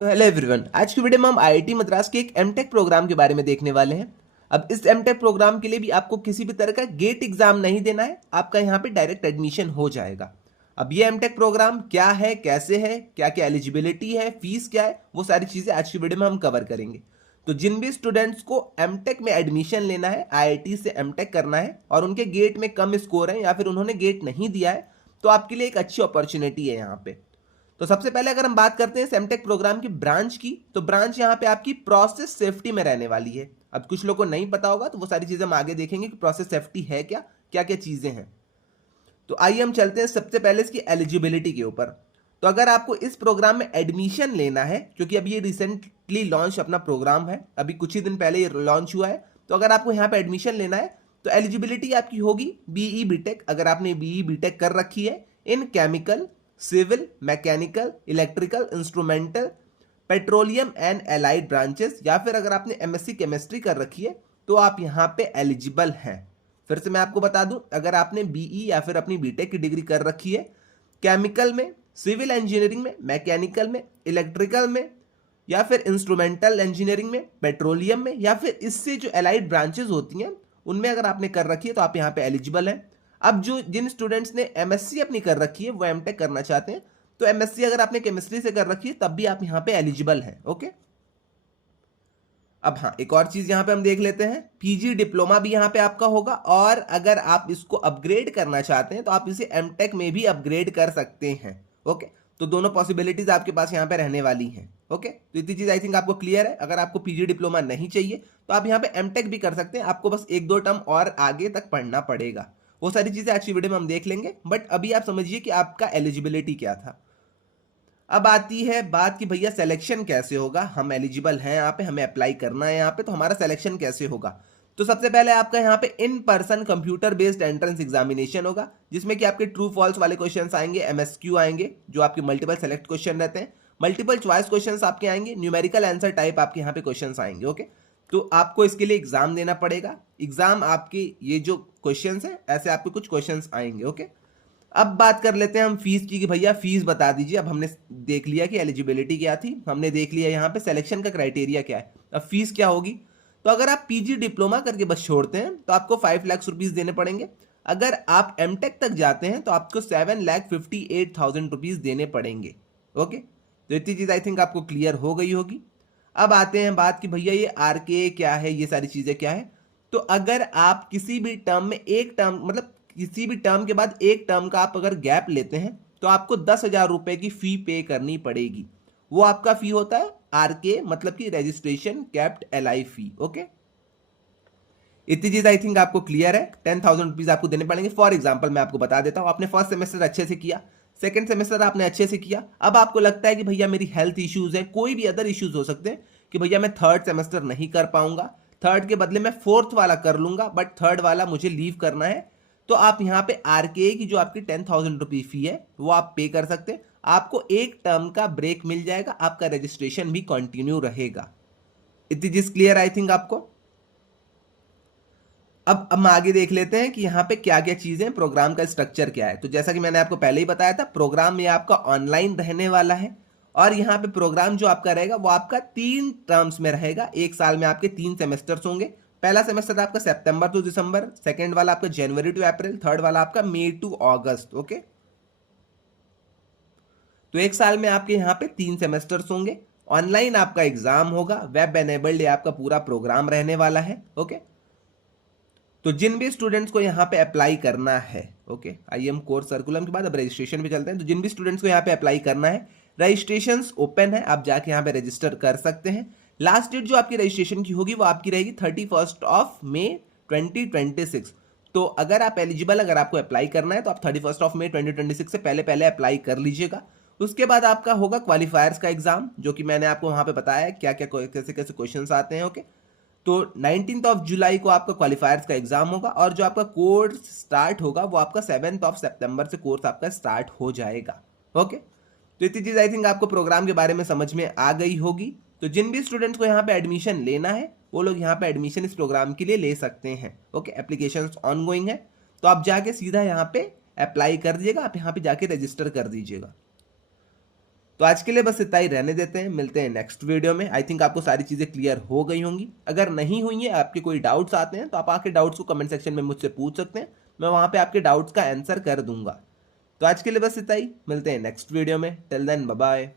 तो hello everyone, आज की वीडियो में हम आईआईटी मद्रास के एक एमटेक प्रोग्राम के बारे में देखने वाले हैं। अब इस एमटेक प्रोग्राम के लिए भी आपको किसी भी तरह का गेट एग्जाम नहीं देना है, आपका यहाँ पे डायरेक्ट एडमिशन हो जाएगा। अब ये एमटेक प्रोग्राम क्या है, कैसे है, क्या क्या एलिजिबिलिटी है, फीस क्या है, वो सारी चीजें आज की वीडियो में हम कवर करेंगे। तो जिन भी स्टूडेंट्स को एमटेक में एडमिशन लेना है, आईआईटी से एमटेक करना है और उनके गेट में कम स्कोर है या फिर उन्होंने गेट नहीं दिया है, तो आपके लिए एक अच्छी अपॉर्चुनिटी है यहाँ पे। तो सबसे पहले अगर हम बात करते हैं सेमटेक प्रोग्राम की ब्रांच की, तो ब्रांच यहाँ पे आपकी प्रोसेस सेफ्टी में रहने वाली है। अब कुछ लोगों को नहीं पता होगा, तो वो सारी चीजें हम आगे देखेंगे कि प्रोसेस सेफ्टी है क्या, क्या क्या चीजें हैं। तो आइए हम चलते हैं सबसे पहले इसकी एलिजिबिलिटी के ऊपर। तो अगर आपको इस प्रोग्राम में एडमिशन लेना है, क्योंकि अभी ये रिसेंटली लॉन्च अपना प्रोग्राम है, अभी कुछ ही दिन पहले ये लॉन्च हुआ है, तो अगर आपको यहाँ पे एडमिशन लेना है तो एलिजिबिलिटी आपकी होगी बीई बीटेक। अगर आपने बीई बीटेक कर रखी है in chemical, civil, mechanical, electrical, instrumental, petroleum and allied branches, या फिर अगर आपने एमएससी केमिस्ट्री कर रखी है तो आप यहाँ पे एलिजिबल हैं। फिर से मैं आपको बता दूं, अगर आपने बीई या फिर अपनी बीटेक की डिग्री कर रखी है केमिकल में, सिविल इंजीनियरिंग में, मैकेनिकल में, इलेक्ट्रिकल में, या फिर इंस्ट्रूमेंटल इंजीनियरिंग में, पेट्रोलियम में, या फिर इससे जो एलाइड ब्रांचेस होती हैं उनमें अगर आपने कर रखी है तो आप यहाँ पे एलिजिबल हैं। अब जो जिन स्टूडेंट्स ने एमएससी अपनी कर रखी है वो एमटेक करना चाहते हैं, तो एमएससी अगर आपने केमिस्ट्री से कर रखी है तब भी आप यहाँ पे एलिजिबल हैं। ओके। अब हाँ, एक और चीज यहां पे हम देख लेते हैं, पीजी डिप्लोमा भी यहां पे आपका होगा, और अगर आप इसको अपग्रेड करना चाहते हैं तो आप इसे एमटेक में भी अपग्रेड कर सकते हैं। ओके। तो दोनों पॉसिबिलिटीज आपके पास यहां पे रहने वाली हैं। ओके। तो इतनी चीज आई थिंक आपको क्लियर है। अगर आपको पीजी डिप्लोमा नहीं चाहिए तो आप यहाँ पे एमटेक भी कर सकते हैं, आपको बस एक दो टर्म और आगे तक पढ़ना पड़ेगा। वो सारी चीजें आज की वीडियो में हम देख लेंगे, बट अभी आप समझिए कि आपका एलिजिबिलिटी क्या था। अब आती है बात कि भैया सिलेक्शन कैसे होगा। हम एलिजिबल हैं यहाँ पे, हमें अप्लाई करना है यहाँ पे, तो हमारा सिलेक्शन कैसे होगा। तो सबसे पहले आपका यहाँ पे in person computer based entrance examination होगा, जिसमें कि आपके ट्रू फॉल्स वाले क्वेश्चंस आएंगे, एमएसक्यू आएंगे, जो आपके मल्टीपल सेलेक्ट क्वेश्चन रहते हैं, मल्टीपल चॉइस क्वेश्चंस आपके आएंगे, न्यूमेरिकल आंसर टाइप आपके यहाँ पे क्वेश्चंस आएंगे। ओके। तो आपको इसके लिए एग्जाम देना पड़ेगा। एग्जाम आपके ये जो क्वेश्चंस है, ऐसे आपके कुछ क्वेश्चंस आएंगे। ओके। अब बात कर लेते हैं हम फीस की कि भैया फीस बता दीजिए। अब हमने देख लिया कि एलिजिबिलिटी क्या थी, हमने देख लिया यहाँ पे सिलेक्शन का क्राइटेरिया क्या है, अब फीस क्या होगी। तो अगर आप पीजी डिप्लोमा करके बस छोड़ते हैं तो आपको 5 लाख रुपीज देने पड़ेंगे। अगर आप एमटेक तक जाते हैं तो आपको 7,58,000 रुपीज देने पड़ेंगे। ओके। तो इतनी चीज आई थिंक आपको क्लियर हो गई होगी। अब आते हैं बात कि भैया ये आरके क्या है, ये सारी चीजें क्या है। तो अगर आप किसी भी टर्म में एक टर्म, मतलब किसी भी टर्म के बाद एक टर्म का आप अगर गैप लेते हैं तो आपको 10,000 रुपए की फी पे करनी पड़ेगी। वो आपका फी होता है आरके, मतलब कि रजिस्ट्रेशन कैप्ड एलआई फी। ओके। इतनी चीज आई थिंक आपको क्लियर है। 10,000 रुपीज आपको देने पड़ेंगे। फॉर एग्जाम्पल मैं आपको बता देता हूं, आपने फर्स्ट सेमेस्टर अच्छे से किया, सेकंड सेमेस्टर आपने अच्छे से किया, अब आपको लगता है कि भैया मेरी हेल्थ इश्यूज है, कोई भी अदर इश्यूज हो सकते हैं कि भैया मैं थर्ड सेमेस्टर नहीं कर पाऊंगा, थर्ड के बदले मैं फोर्थ वाला कर लूंगा, बट थर्ड वाला मुझे लीव करना है। तो आप यहाँ पे आरके की जो आपकी 10,000 रुपी फी है वो आप पे कर सकते हैं। आपको एक टर्म का ब्रेक मिल जाएगा, आपका रजिस्ट्रेशन भी कंटिन्यू रहेगा। इतनी चीज क्लियर आई थिंक आपको। अब हम आगे देख लेते हैं कि यहाँ पे क्या क्या चीजें, प्रोग्राम का स्ट्रक्चर क्या है। तो जैसा कि मैंने आपको पहले ही बताया था, प्रोग्राम ये आपका ऑनलाइन रहने वाला है, और यहाँ पे प्रोग्राम जो आपका रहेगा वो आपका 3 टर्म्स में रहेगा। एक साल में आपके 3 सेमेस्टर्स होंगे। पहला सेमेस्टर आपका सितंबर टू दिसंबर, सेकेंड वाला आपका जनवरी टू अप्रैल, थर्ड वाला आपका मई टू अगस्त। ओके। तो एक साल में आपके यहाँ पे 3 सेमेस्टर्स होंगे। ऑनलाइन आपका एग्जाम होगा, वेब एनेबल्ड आपका पूरा प्रोग्राम रहने वाला है। ओके। तो जिन भी स्टूडेंट्स को यहाँ पे अप्लाई करना है, ओके, आईएम कोर्स सर्कुलम के बाद अब रजिस्ट्रेशन पे चलते हैं। तो जिन भी स्टूडेंट्स को यहाँ पे अप्लाई करना है, रजिस्ट्रेशन ओपन है, आप जाके यहाँ पे रजिस्टर कर सकते हैं। लास्ट डेट जो आपकी रजिस्ट्रेशन की होगी वो आपकी रहेगी 31 मई 2026। तो अगर आप एलिजिबल, अगर आपको अप्लाई करना है तो आप 31 मई 2026 से पहले पहले अप्लाई कर लीजिएगा। उसके बाद आपका होगा क्वालिफायर्स का एग्जाम, जो कि मैंने आपको वहां पे बताया क्या क्या कैसे कैसे क्वेश्चंस आते हैं। ओके। तो 19 जुलाई को आपका क्वालिफायर्स का एग्जाम होगा, और जो आपका कोर्स स्टार्ट होगा वो आपका 7 सितंबर से कोर्स आपका स्टार्ट हो जाएगा। ओके। तो इतनी चीज आई थिंक आपको प्रोग्राम के बारे में समझ में आ गई होगी। तो जिन भी स्टूडेंट्स को यहाँ पे एडमिशन लेना है वो लोग यहाँ पे एडमिशन इस प्रोग्राम के लिए ले सकते हैं। ओके। एप्लीकेशन ऑनगोइंग है, तो आप जाके सीधा यहाँ पे अप्लाई कर दीजिएगा, आप यहाँ पे जाके रजिस्टर कर दीजिएगा। तो आज के लिए बस इतना ही रहने देते हैं, मिलते हैं नेक्स्ट वीडियो में। आई थिंक आपको सारी चीज़ें क्लियर हो गई होंगी। अगर नहीं हुई है, आपके कोई डाउट्स आते हैं तो आप आके डाउट्स को कमेंट सेक्शन में मुझसे पूछ सकते हैं, मैं वहाँ पे आपके डाउट्स का आंसर कर दूंगा। तो आज के लिए बस इतना ही, मिलते हैं नेक्स्ट वीडियो में। Till then bye bye.